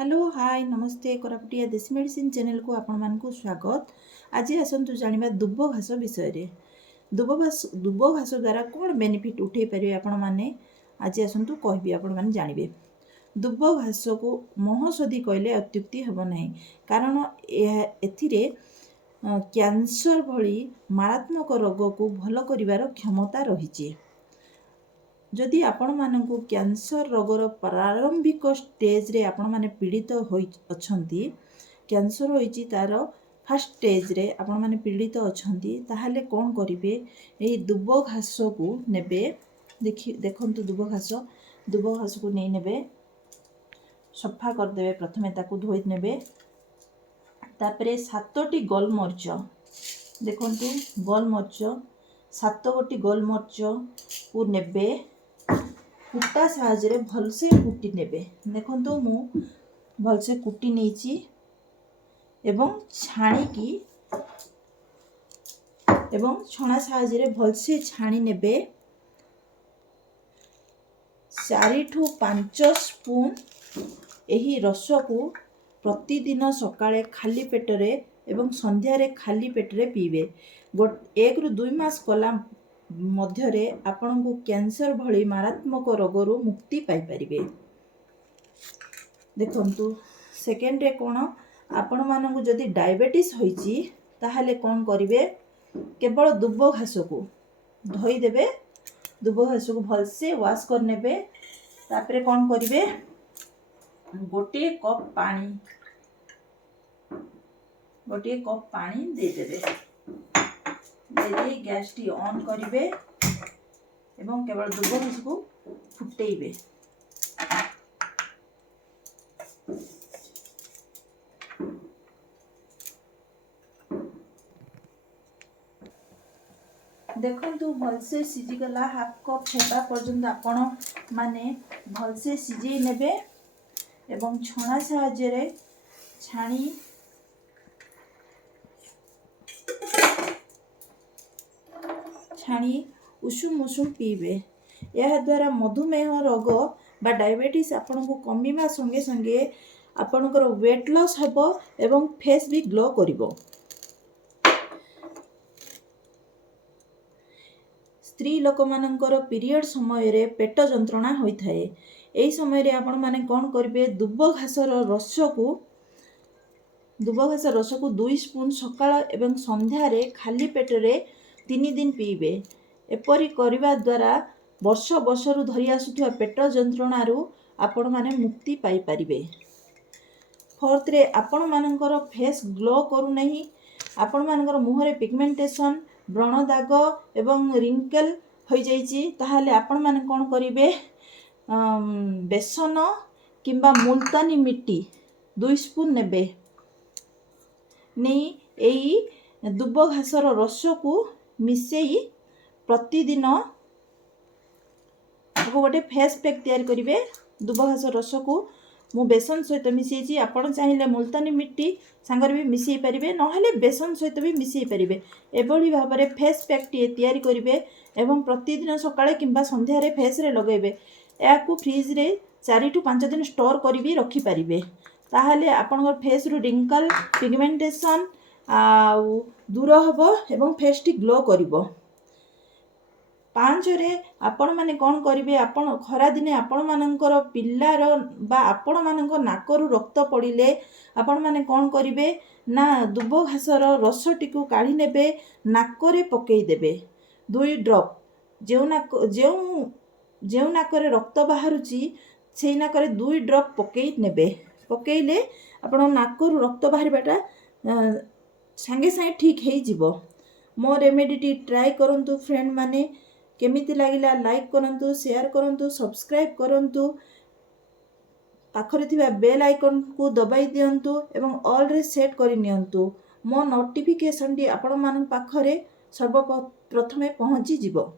Hello hi नमस्ते कोरापुटिया देसी medicine channel को आपण मानकु स्वागत। आज आसतु जानिबा दुब घास विषय रे। दुब घास द्वारा कौन बेनिफिट उठे पारे आपण माने आज आसतु कहबी आपण माने जानिबे। दुब घास को महौषधि कहले अत्युक्ति हेब नाही, कारण एथिरे कैंसर भली मारात्मक रोग को भल करिवार क्षमता रहिछि। जदि आपण मानकु कैंसर रोगर प्रारंभिक स्टेज रे आपण माने पीड़ित होई अछंती, कैंसर होईची तार फर्स्ट स्टेज रे आपण माने पीड़ित अछंती, ताहाले कोन करिवे एई दुब घास को नेबे। देखंतु दुब घास को नै नेबे, सफा कर देबे। प्रथमे ताकू धोई नेबे, तापरे 7टी गोलमरिच, देखंतु गोलमरिच 7 गोटी गोलमरिच को नेबे। कुटा साहाଯ୍ୟରେ भलसे कुटी नेबे। देखंतु मु भलसे कुटी नेछि एवं छाणी एवं छणा साहाଯ୍ୟରେ भलसे छाणी नेबे। 4 ठू 5 स्पून एही रस को प्रतिदिन सकाळे खाली पेटरे एवं संध्यारे खाली पेटरे पीबे। 1 रु 2 मास कला मध्यरे आपण को कैंसर भली मारात्मक रोगरू मुक्ति पाई परिबे। देखंतु सेकेंड रे कोन, आपण मानकु जदि डायबिटीज होईची ताहाले कोन करिवे, केवल दुब घास को धोई देबे। दुब घास को भलसे वॉश कर नेबे। तापरे कोन करिवे, गोटे कप पानी दे देबे। दे गैस टी ऑन करिवे एवं केवल दुब घास को फुटेइबे। देखंतु भलसे सिझी गला। हाफ कप हेबा पर्यंत आपण माने भलसे सिझेई नेबे एवं छणा साहाଯ୍ୟରେ छाणी उषुम पीबे। यह द्वारा मधुमेह रोग बा डायबिटीज आपण को कमीबा संगे संगे आपणकर वेट लॉस हेबो एवं फेस भी ग्लो करिवो। स्त्री लोक मानकर पीरियड समय रे पेट जंत्रणा होई थाए। एई समय रे आपण माने कोन करिवे, दुब घास रस को 2 स्पून सकाळ एवं संध्या रे खाली पेट रे 3 दिन पीबे। एपरि करिबा द्वारा वर्ष रु धरि आसुथिबा पेट जंत्रणा रु आपण माने मुक्ति पाई परिबे। फोर्थ रे आपण मानकर फेस ग्लो करू नहीं, आपण मानकर मुह रे पिगमेंटेशन, व्रण दाग एवं रिंकल होई जाईची, ताहाले आपण माने कोन करिवे, बेसन किंबा मुल्तानी मिट्टी 2 स्पून नेबे। नहीं एई दुब घासर रस को मिसेई प्रतिदिन गोटे फेस पैक तैयार करिवे। दुब घास रस को मु बेसन सहित मिसेई, आपण चाहिए मुल्तानी मिट्टी सांगर भी मिसई पारिबे, नहले बेसन सहित भी मिसई पारिबे। एभली भाबरे फेस पैक टी तैयार करिवे एवं प्रतिदिन सकाळे किंबा संध्या रे फेस रे लगेबे। याकू फ्रिज रे 4 टू 5 दिन स्टोर करी भी रखी पारिबे। ताहाले आपनकर फेस रु रिंकल, पिगमेंटेशन दूर हबो एवं फेस टी ग्लो करिवो। 5 रे आपण माने कोन करिवे, आपण खरा दिने आपण मानकर पिल्लार बा आपण मानक नाकरू रक्त पड़िले आपण माने कोन करिवे ना, दुब घासर रस टिकू काढी नेबे, नाकरे पकेई देबे 2 ड्रॉप। जेउ नाकरे रक्त बाहरुची सेई नाकरे 2 ड्रॉप पकेई नेबे। पकेइले आपण नाकरू रक्त बाहरिबाटा संगे संगे ठीक हेई जिवो। मो रेमेडी ट्राई करंतु फ्रेंड माने। केमिति लागिला लाइक करंतु, शेयर करंतु, सब्सक्राइब करंतु, पाखरे थिबा बेल आइकन को दबाई दियंतु एवं ऑल रे सेट करि नियंतु। मो नोटिफिकेशन डी आपण मान पाखरे सर्वप्रथमे पहुंची जिवो।